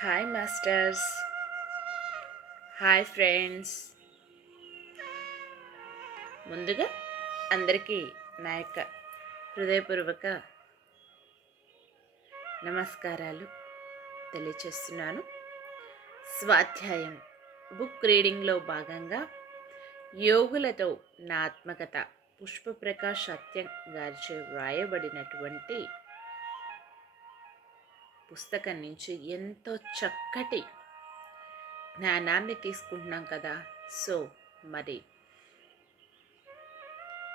Hi masters, hi friends. ముందుగా అందరికీ నా యొక్క హృదయపూర్వక నమస్కారాలు తెలియచేస్తున్నాను. స్వాధ్యాయం బుక్ రీడింగ్లో భాగంగా యోగులతో నా ఆత్మకథ పుష్పప్రకాష్ సత్యం గారిచే వ్రాయబడినటువంటి పుస్తకం నుంచి ఎంతో చక్కటి జ్ఞానాన్ని తీసుకుంటున్నాం కదా. సో మరి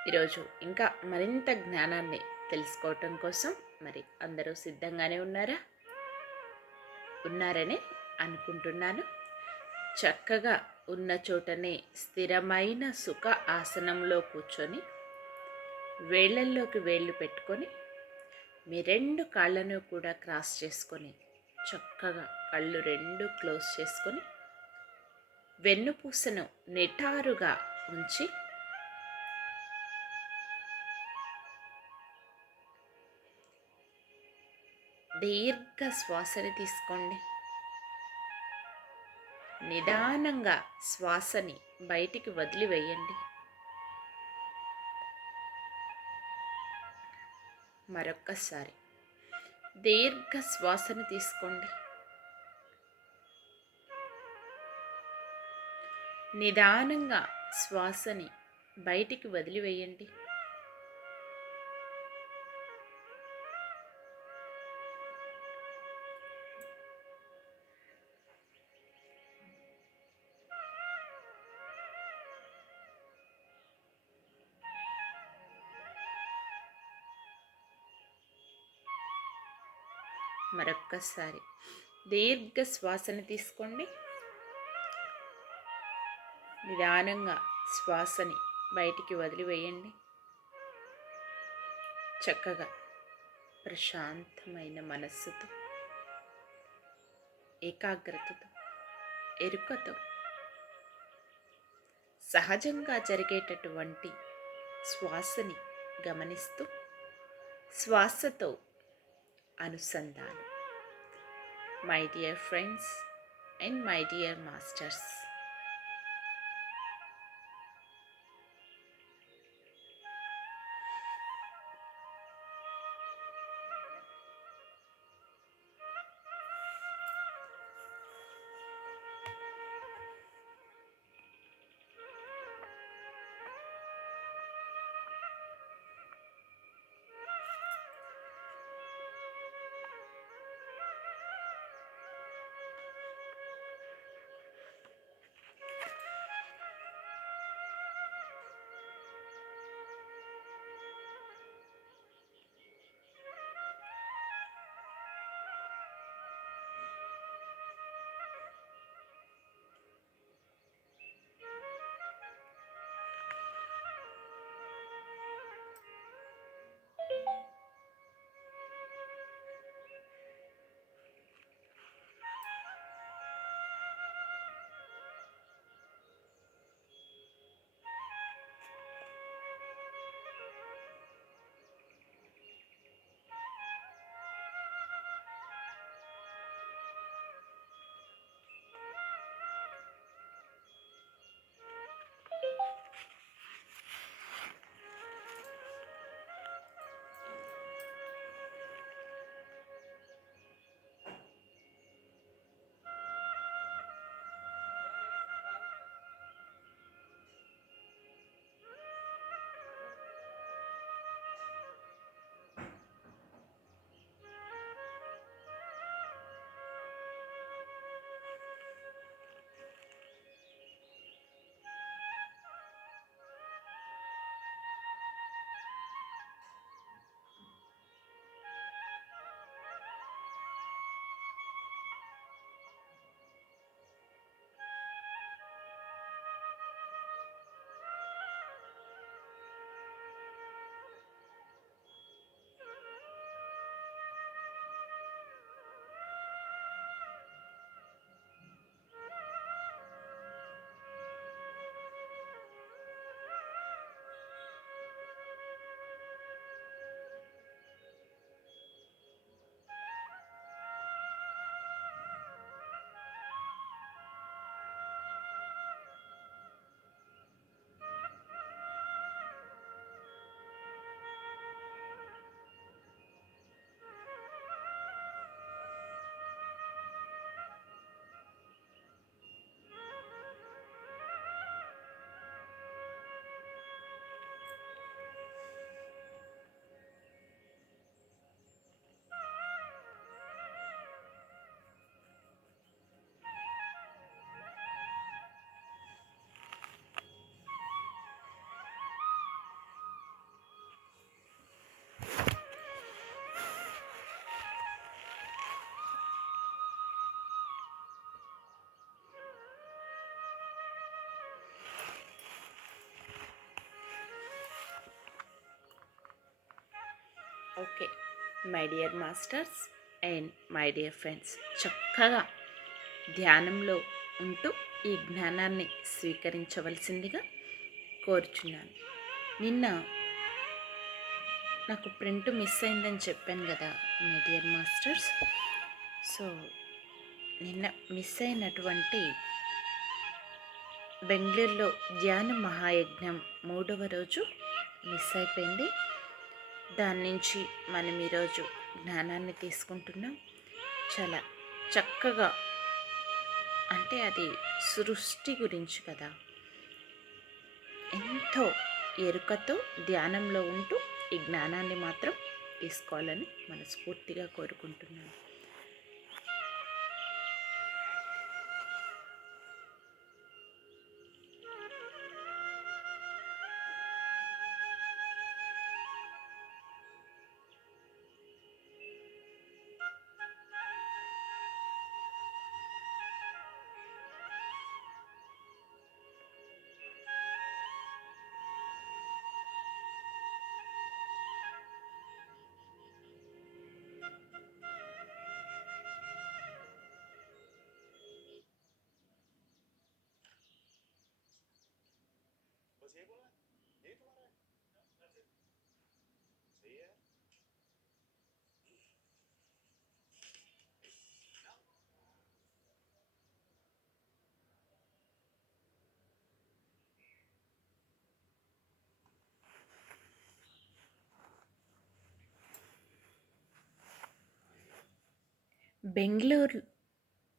ఈరోజు ఇంకా మరింత జ్ఞానాన్ని తెలుసుకోవటం కోసం మరి అందరూ సిద్ధంగానే ఉన్నారని అనుకుంటున్నాను. చక్కగా ఉన్న చోటనే స్థిరమైన సుఖ ఆసనంలో కూర్చొని వేళ్ళల్లోకి వేళ్ళు పెట్టుకొని మీ రెండు కాళ్ళను కూడా క్రాస్ చేసుకొని చక్కగా కళ్ళు రెండు క్లోజ్ చేసుకొని వెన్నుపూసను నిటారుగా ఉంచి దీర్ఘ శ్వాసని తీసుకోండి. నిదానంగా శ్వాసని బయటికి వదిలివేయండి. మరొక్కసారి దీర్ఘ శ్వాసని తీసుకోండి. నిదానంగా శ్వాసని బయటికి వదిలివేయండి. మరొక్కసారి దీర్ఘ శ్వాసని తీసుకోండి. నిదానంగా శ్వాసని బయటికి వదిలివేయండి. చక్కగా ప్రశాంతమైన మనస్సుతో, ఏకాగ్రతతో, ఎరుకతో సహజంగా జరిగేటటువంటి శ్వాసని గమనిస్తూ శ్వాసతో అనుసంధానం. My dear friends and my dear masters, okay, my dear masters and my dear friends, చక్కగా ధ్యానంలో ఉంటూ ఈ జ్ఞానాన్ని స్వీకరించవలసిందిగా కోరుచున్నాను. నిన్న నాకు ప్రింట్ మిస్ అయిందని చెప్పాను కదా మై డియర్ మాస్టర్స్. సో నిన్న మిస్ అయినటువంటి బెంగళూరులో ధ్యాన మహాయజ్ఞం 3వ రోజు మిస్ అయిపోయింది. దాని నుంచి మనం ఈరోజు జ్ఞానాన్ని తీసుకుంటున్నాం. చాలా చక్కగా, అంటే అది సృష్టి గురించి కదా, ఎంతో ఎరుకతో ధ్యానంలో ఉంటూ ఈ జ్ఞానాన్ని మాత్రం తీసుకోవాలని మనస్ఫూర్తిగా కోరుకుంటున్నాను. బెంగళూరు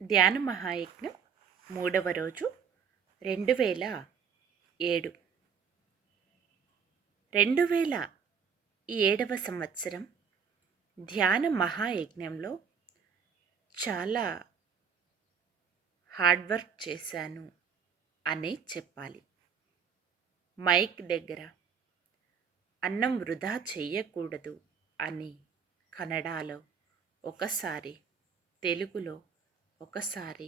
ధ్యాన మహాయజ్ఞం 3వ రోజు 2007. 2007వ సంవత్సరం ధ్యాన మహాయజ్ఞంలో చాలా హార్డ్ వర్క్ చేశాను అనే చెప్పాలి. మైక్ దగ్గర అన్నం వృధా చెయ్యకూడదు అని కన్నడలో ఒకసారి, తెలుగులో ఒకసారి,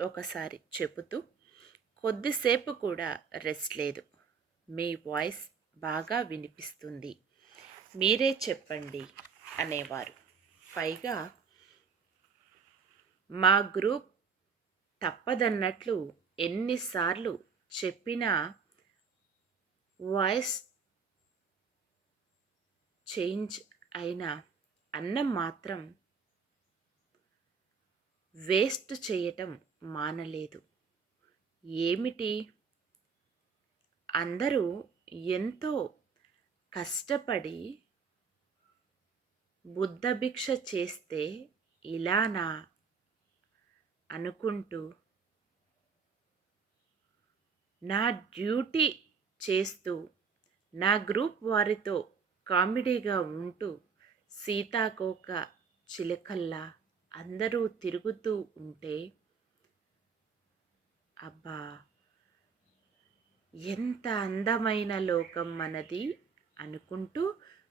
ఒకసారి చెబుతూ కొద్దిసేపు కూడా రెస్ట్ లేదు. మీ వాయిస్ బాగా వినిపిస్తుంది, మీరే చెప్పండి అనేవారు. పైగా మా గ్రూప్ తప్పదన్నట్లు ఎన్నిసార్లు చెప్పినా వాయిస్ చేంజ్ అయిన అన్నం మాత్రం వేస్ట్ చేయటం మానలేదు. ఏమిటి, అందరూ ఎంతో కష్టపడి బుద్ధభిక్ష చేస్తే ఇలానా అనుకుంటూ నా డ్యూటీ చేస్తూ నా గ్రూప్ వారితో కామెడీగా ఉంటూ సీతాకోక చిలకల్లా అందరూ తిరుగుతూ ఉంటే, అబ్బా ఎంత అందమైన లోకం మనది అనుకుంటూ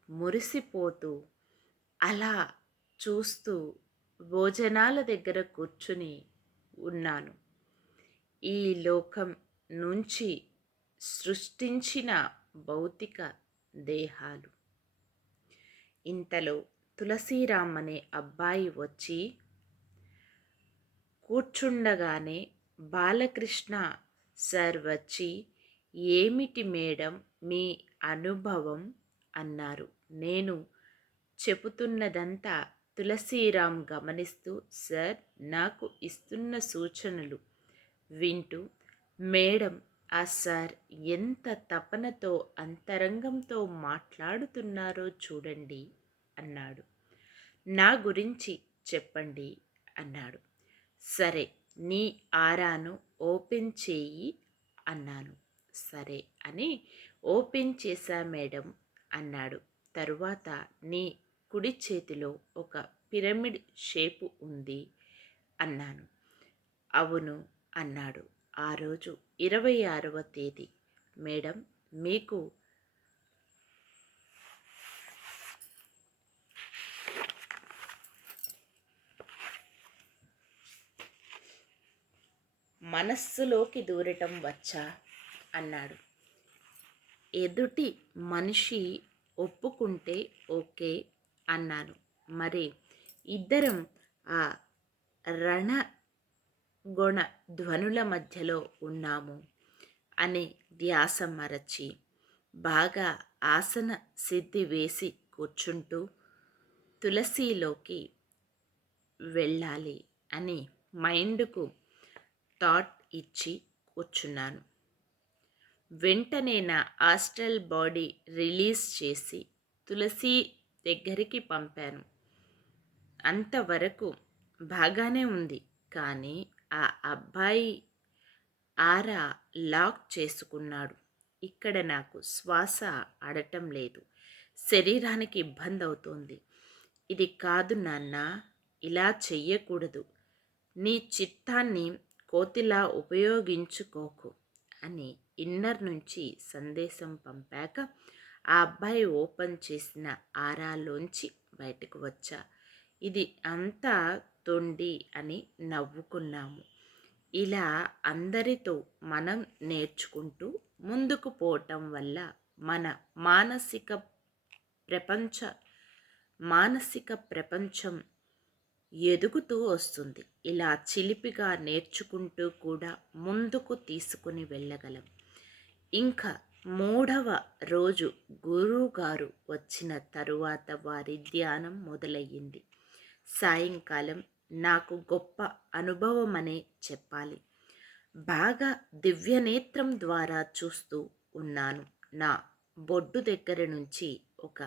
మురిసిపోతూ అలా చూస్తూ భోజనాల దగ్గర కూర్చుని ఉన్నాను. ఈ లోకం నుంచి సృష్టించిన భౌతిక దేహాలు. ఇంతలో తులసీరామ్ అనే అబ్బాయి వచ్చి కూర్చుండగానే బాలకృష్ణ సార్ వచ్చి, ఏమిటి మేడం మీ అనుభవం అన్నారు. నేను చెబుతున్నదంతా తులసీరామ్ గమనిస్తూ, సార్ నాకు ఇస్తున్న సూచనలు వింటూ, మేడం ఆ సార్ ఎంత తపనతో అంతరంగంతో మాట్లాడుతున్నారో చూడండి అన్నాడు. నా గురించి చెప్పండి అన్నాడు. సరే, నీ ఆరాను ఓపెన్ చేయి అన్నాను. సరే అని ఓపెన్ చేశా మేడం అన్నాడు. తరువాత నీ కుడి చేతిలో ఒక పిరమిడ్ షేపు ఉంది అన్నాను. అవును అన్నాడు. ఆ రోజు 26వ తేదీ మేడం మీకు మనస్సులోకి దూరటం వచ్చా అన్నాడు. ఎదుటి మనిషి ఒప్పుకుంటే ఓకే అన్నాను. మరి ఇద్దరం ఆ రణగొణ ధ్వనుల మధ్యలో ఉన్నాము అనే ధ్యాస మరచి బాగా ఆసన సిద్ధి వేసి కూర్చుంటూ తులసిలోకి వెళ్ళాలి అని మైండ్కు థాట్ ఇచ్చి కూర్చున్నాను. వెంటనే నా ఆస్ట్రల్ బాడీ రిలీజ్ చేసి తులసి దగ్గరికి పంపాను. అంతవరకు బాగానే ఉంది. కానీ ఆ అబ్బాయి ఆరా లాక్ చేసుకున్నాడు. ఇక్కడ నాకు శ్వాస ఆడటం లేదు. శరీరానికి ఇబ్బంది అవుతోంది. ఇది కాదు నాన్న, ఇలా చెయ్యకూడదు. నీ చిత్తాన్ని కోతిలా ఉపయోగించుకోకు అని ఇన్నర్ నుంచి సందేశం పంపాక ఆ అబ్బాయి ఓపెన్ చేసిన ఆరాలోంచి బయటకు వచ్చా. ఇది అంతా తొండి అని నవ్వుకున్నాము. ఇలా అందరితో మనం నేర్చుకుంటూ ముందుకు పోవటం వల్ల మన ప్రపంచ మానసిక ప్రపంచం ఎదుగుతూ వస్తుంది. ఇలా చిలిపిగా నేర్చుకుంటూ కూడా ముందుకు తీసుకుని వెళ్ళగలం. ఇంకా 3వ రోజు గురువుగారు వచ్చిన తరువాత వారి ధ్యానం మొదలయ్యింది. సాయంకాలం నాకు గొప్ప అనుభవమనే చెప్పాలి. బాగా దివ్యనేత్రం ద్వారా చూస్తూ ఉన్నాను. నా బొడ్డు దగ్గర నుంచి ఒక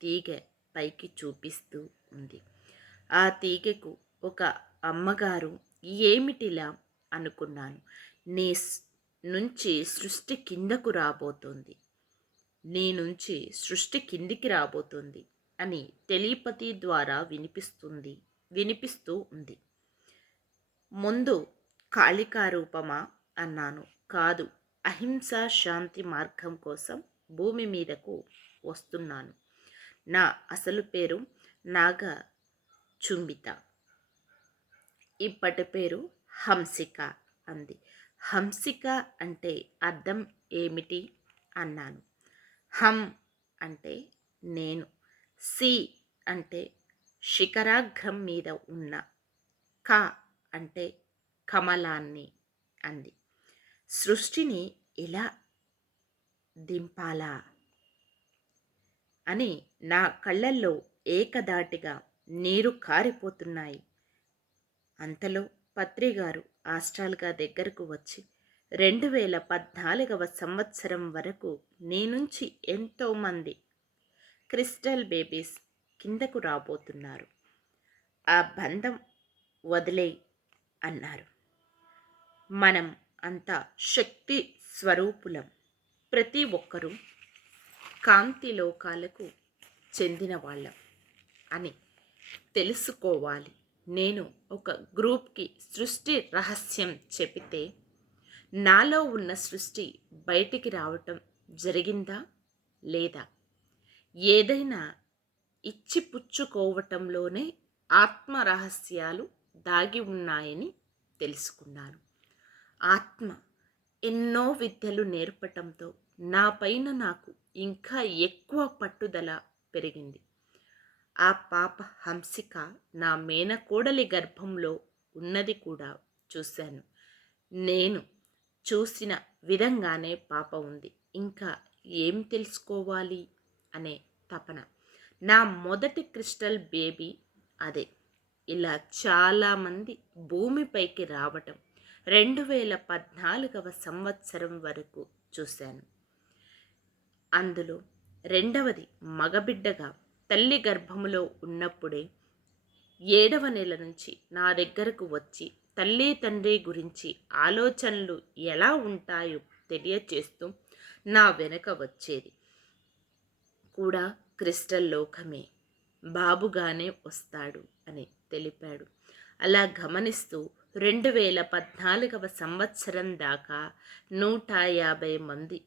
తీగ పైకి చూపిస్తూ ఉంది. ఆ తీగకు ఒక అమ్మగారు ఏమిటిలా అనుకున్నాను. నీ నుంచి సృష్టి కిందకు రాబోతోంది, నీ నుంచి సృష్టి కిందికి రాబోతుంది అని టెలిపతి ద్వారా వినిపిస్తూ ఉంది. ముందు కాళికా రూపమా అన్నాను. కాదు, అహింస శాంతి మార్గం కోసం భూమి మీదకు వస్తున్నాను. నా అసలు పేరు నాగ చుంబిత, ఇప్పటి పేరు హంసిక అంది. హంసిక అంటే అర్థం ఏమిటి అన్నాను. హం అంటే నేను, సి అంటే శిఖరాగ్రం మీద ఉన్న, క అంటే కమలాన్ని అంది. సృష్టిని ఇలా దింపాలా అని నా కళ్ళల్లో ఏకదాటిగా నీరు కారిపోతున్నాయి. అంతలో పత్రిగారు ఆస్ట్రాల్గా దగ్గరకు వచ్చి 2014వ సంవత్సరం వరకు నీ నుంచి ఎంతోమంది క్రిస్టల్ బేబీస్ కిందకు రాబోతున్నారు. ఆ బంధం వదిలేయ్ అన్నారు. మనం అంతా శక్తి స్వరూపులం. ప్రతి ఒక్కరూ కాంతి లోకాలకు చెందిన వాళ్ళం అని తెలుసుకోవాలి. నేను ఒక గ్రూప్కి సృష్టి రహస్యం చెబితే నాలో ఉన్న సృష్టి బయటికి రావటం జరిగిందా లేదా? ఏదైనా ఇచ్చిపుచ్చుకోవటంలోనే ఆత్మ రహస్యాలు దాగి ఉన్నాయని తెలుసుకున్నాను. ఆత్మ ఎన్నో విద్యలు నేర్పటంతో నా పైన నాకు ఇంకా ఎక్కువ పట్టుదల పెరిగింది. ఆ పాప హంసిక నా మేనకోడలి గర్భంలో ఉన్నది కూడా చూశాను. నేను చూసిన విధంగానే పాప ఉంది. ఇంకా ఏం తెలుసుకోవాలి అనే తపన. నా మొదటి క్రిస్టల్ బేబీ అదే. ఇలా చాలామంది భూమిపైకి రావటం 2014వ సంవత్సరం వరకు చూశాను. అందులో రెండవది మగబిడ్డగా తల్లి గర్భములో ఉన్నప్పుడే 7వ నెల నుంచి నా దగ్గరకు వచ్చి తల్లి తండ్రి గురించి ఆలోచనలు ఎలా ఉంటాయో తెలియచేస్తూ నా వెనక వచ్చేది కూడా క్రిస్టల్ లోకమే, బాబుగానే వస్తాడు అని తెలిపాడు. అలా గమనిస్తూ 2014వ సంవత్సరం దాకా 150 మంది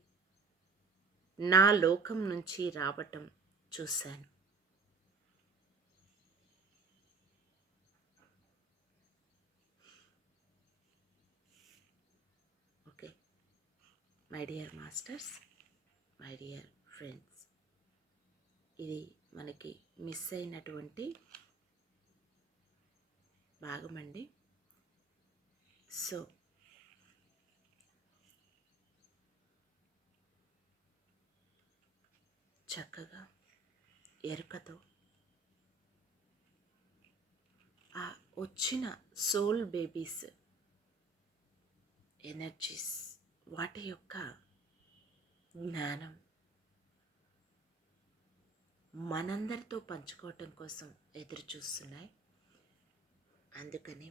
నా లోకం నుంచి రావటం చూశాను. Okay my dear masters, my dear friends, ఇది మనకి మిస్ అయినటువంటి భాగమండి. సో చక్కగా ఎరుకతో ఆ వచ్చిన సోల్ బేబీస్ ఎనర్జీస్, వాటి యొక్క జ్ఞానం మనందరితో పంచుకోవటం కోసం ఎదురు చూస్తున్నాయి. అందుకని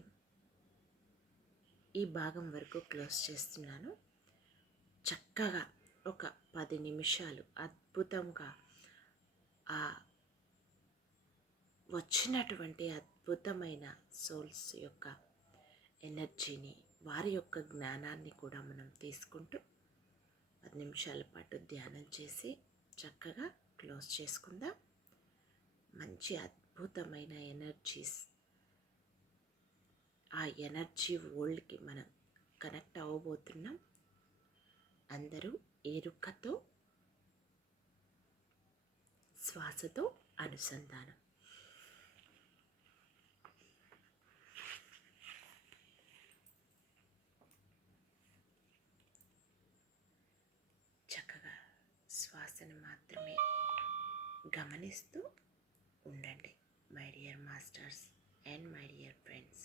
ఈ భాగం వరకు క్లోజ్ చేస్తున్నాను. చక్కగా ఒక 10 నిమిషాలు అద్భుతంగా ఆ వచ్చినటువంటి అద్భుతమైన సోల్స్ యొక్క ఎనర్జీని, వారి యొక్క జ్ఞానాన్ని కూడా మనం తీసుకుంటూ 10 నిమిషాల పాటు ధ్యానం చేసి చక్కగా క్లోజ్ చేసుకుందాం. మంచి అద్భుతమైన ఎనర్జీస్, ఆ ఎనర్జీ వరల్డ్కి మనం కనెక్ట్ అవ్వబోతున్నాం. అందరూ ఎరుకతో, శ్వాసతో అనుసంధానం. చక్కగా శ్వాసను మాత్రమే గమనిస్తూ ఉండండి my dear masters and my dear friends.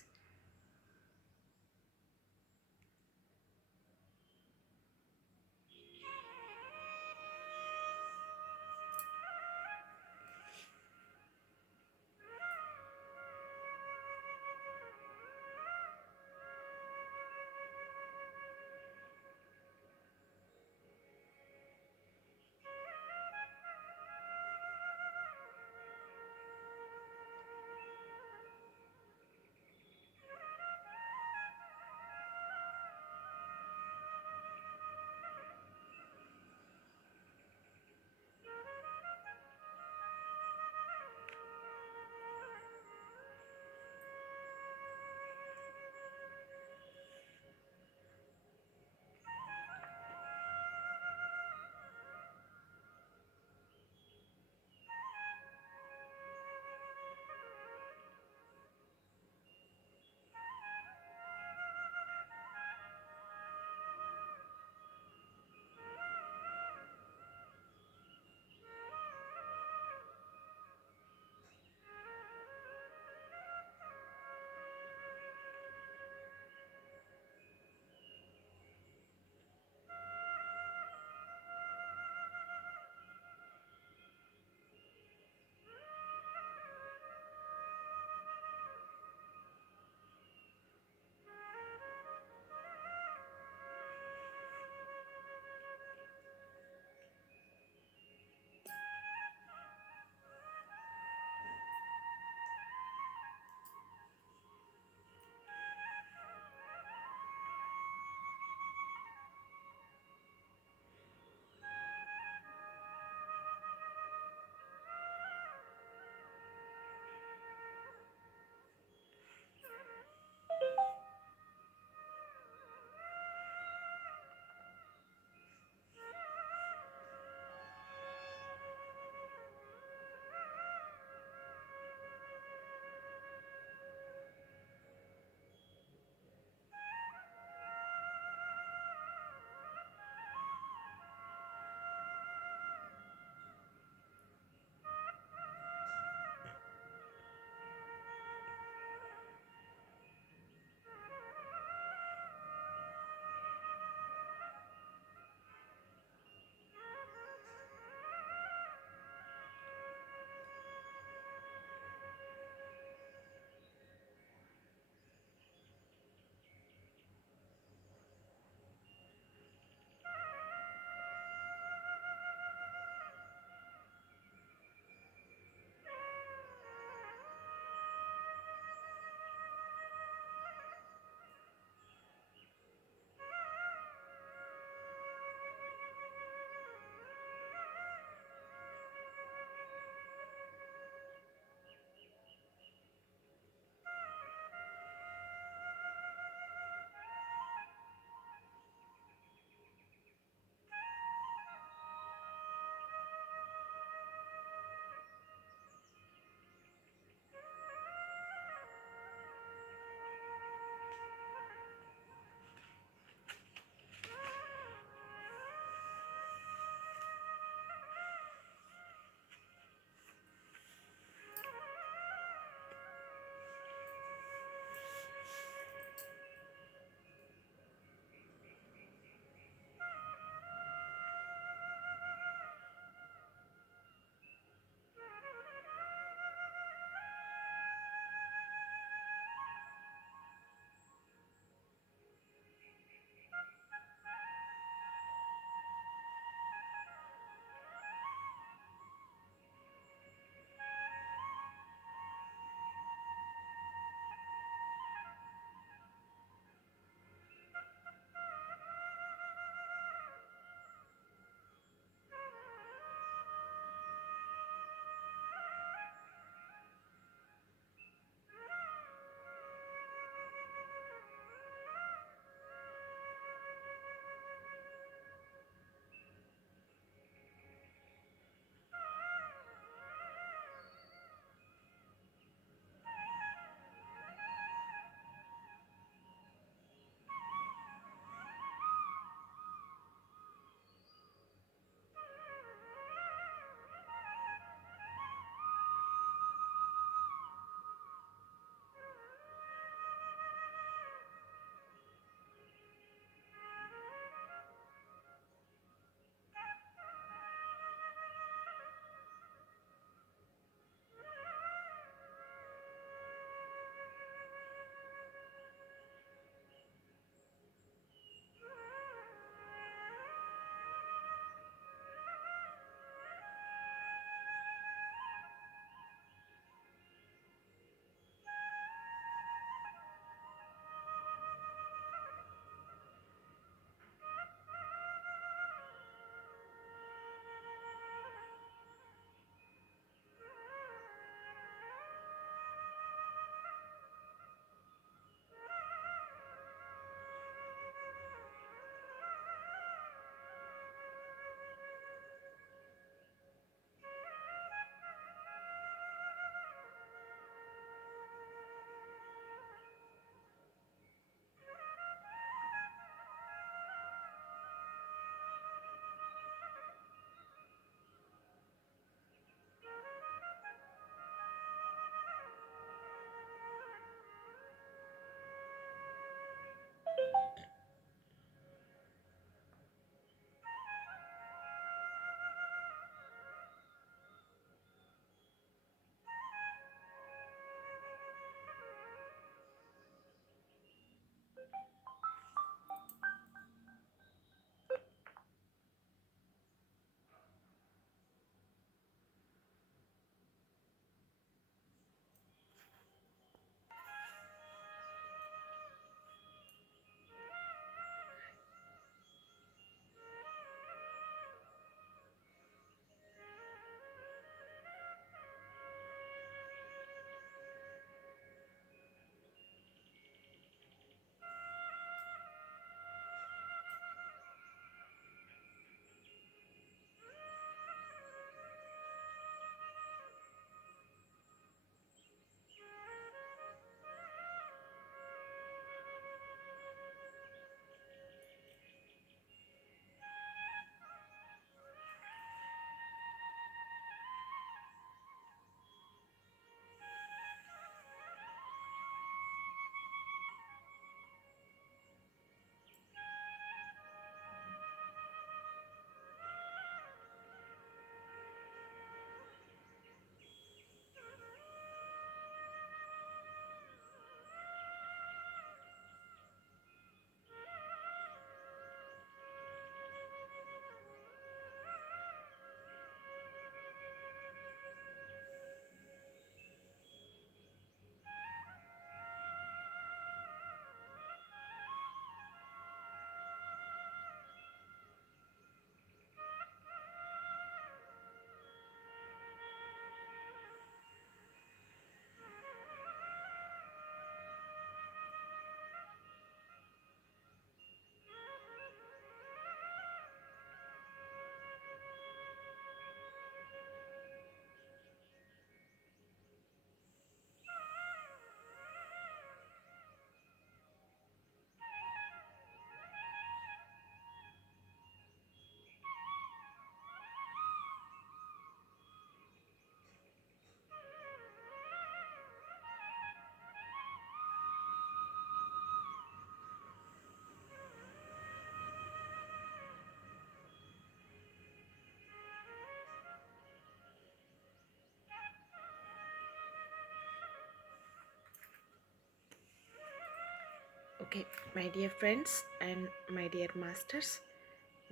Okay my dear friends and my dear masters,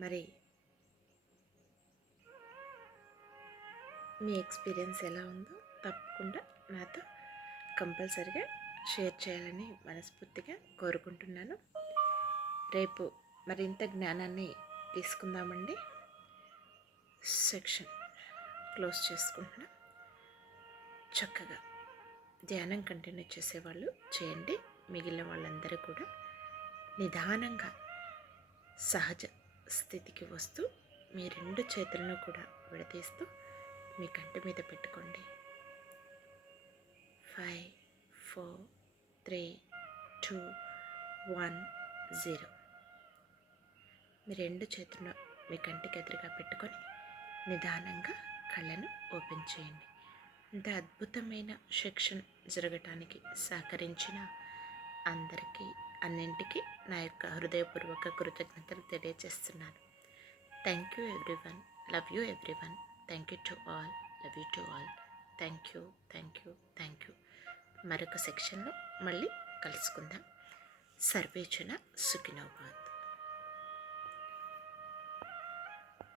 మరి మీ ఎక్స్పీరియన్స్ ఎలా ఉందో తప్పకుండా నాతో కంపల్సరిగా షేర్ చేయాలని మనస్ఫూర్తిగా కోరుకుంటున్నాను. రేపు మరింత జ్ఞానాన్ని తీసుకుందామండి. సెక్షన్ క్లోజ్ చేసుకుంటున్నాం. చక్కగా ధ్యానం కంటిన్యూ చేసేవాళ్ళు చేయండి. మిగిలిన వాళ్ళందరూ కూడా నిదానంగా సహజ స్థితికి వస్తూ మీ 2 చేతులను కూడా విడదీస్తూ మీ కంటి మీద పెట్టుకోండి. 5, 4, 3, 2, 1, 0. మీ 2 చేతులను మీ కంటికి ఎదురుగా పెట్టుకొని నిదానంగా కళ్ళను ఓపెన్ చేయండి. ఇంత అద్భుతమైన సెక్షన్ జరగటానికి సహకరించిన అందరికీ అన్నింటికీ నా యొక్క హృదయపూర్వక కృతజ్ఞతలు తెలియజేస్తున్నాను. Thank you everyone, love you everyone, thank you to all, love you to all, thank you, thank you, thank you. మరొక సెక్షన్లో మళ్ళీ కలుసుకుందాం. సర్వేజన సుఖినో భవంతు.